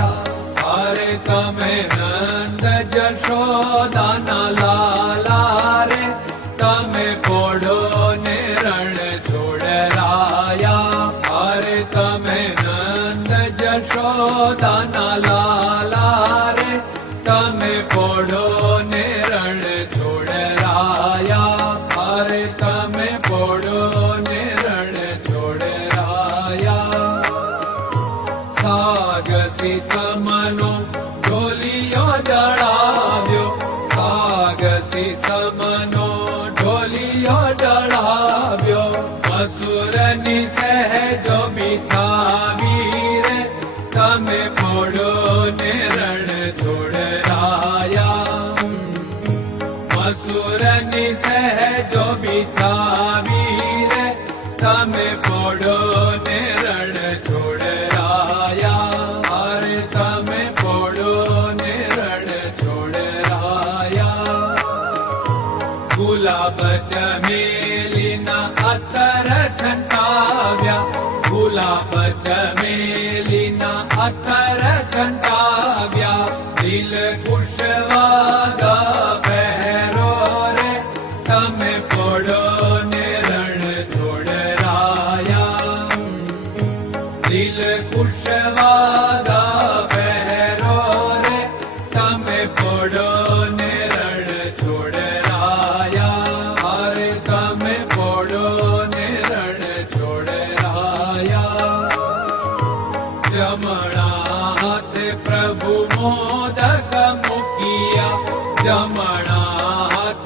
हरे तमे नन्द यशो दाना पोढो निर्ण छोडलाया हरे तमे नन्द जशो दाना ঝোলিও জড়া जलिना अरव्या भुलापज मे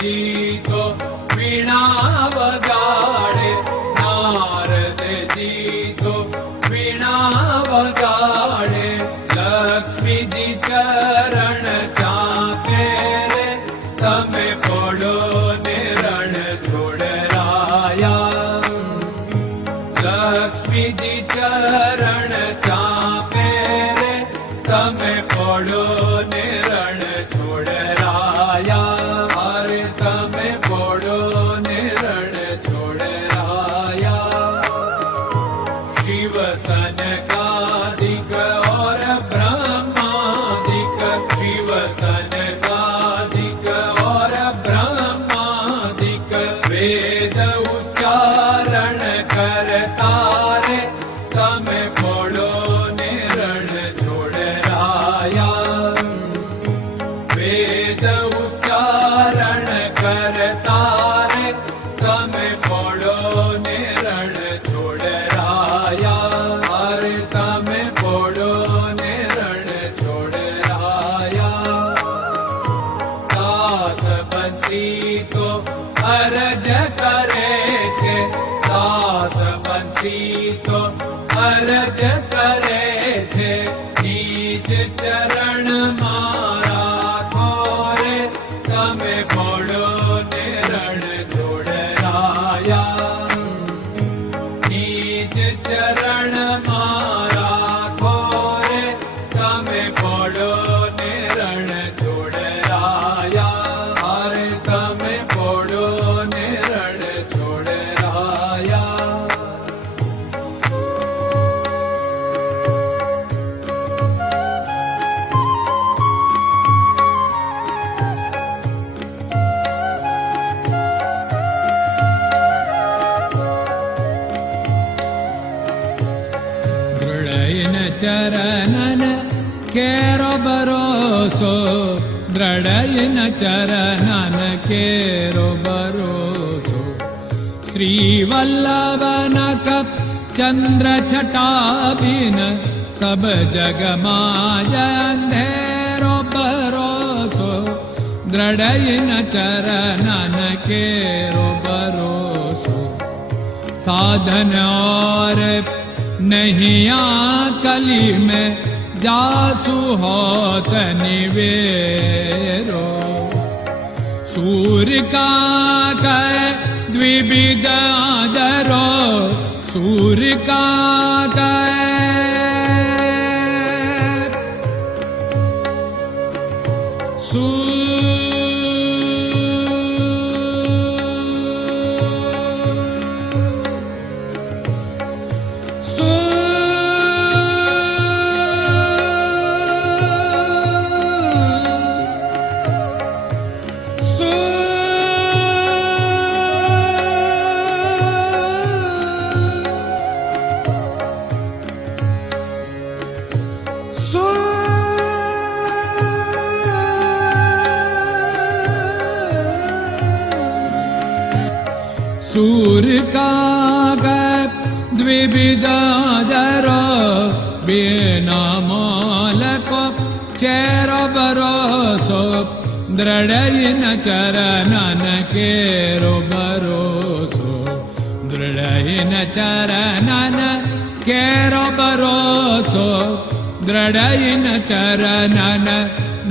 जीतो वीणावगा। God. દાસ બંસી તો અરજ કરે છે નીચ ચરણ મારા ખોરે તમે પડો ને રણ જોડરાયા નીચ ચરણ મારા चरणन केरो भरोसो द्रडयन चरणन केरो भरोसो श्रीवल्लभ चन्द्र छटाभिन सब जगमाज धेरो भरोसो द्रडयन चरणन केरो भरोसो साधन और नहियाँ कली में जासु होत निवेरो। सूर्य का कर द्विविद आदरो। सूर्यका का सूर्यका काग द्विविदादरो बिनामोलको चेरो दृढयिन चरणन केरो भरोसो दृढयिन चरणन केरो भरोसो दृढयिन चरणन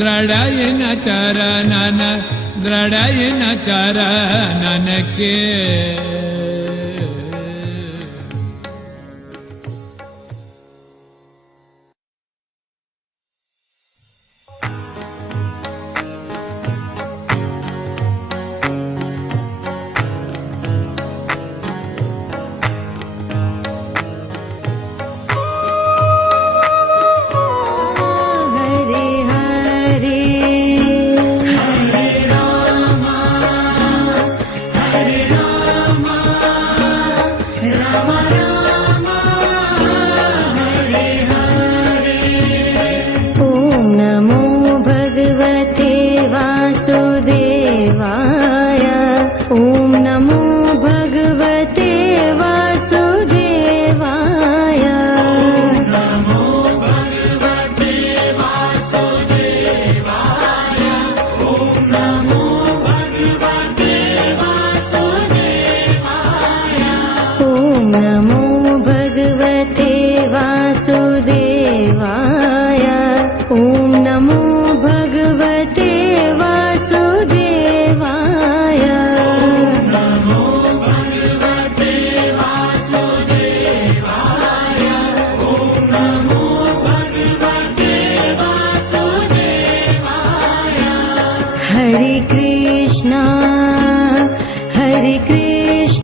दृढयिन चरणन दृढयिन चरणन के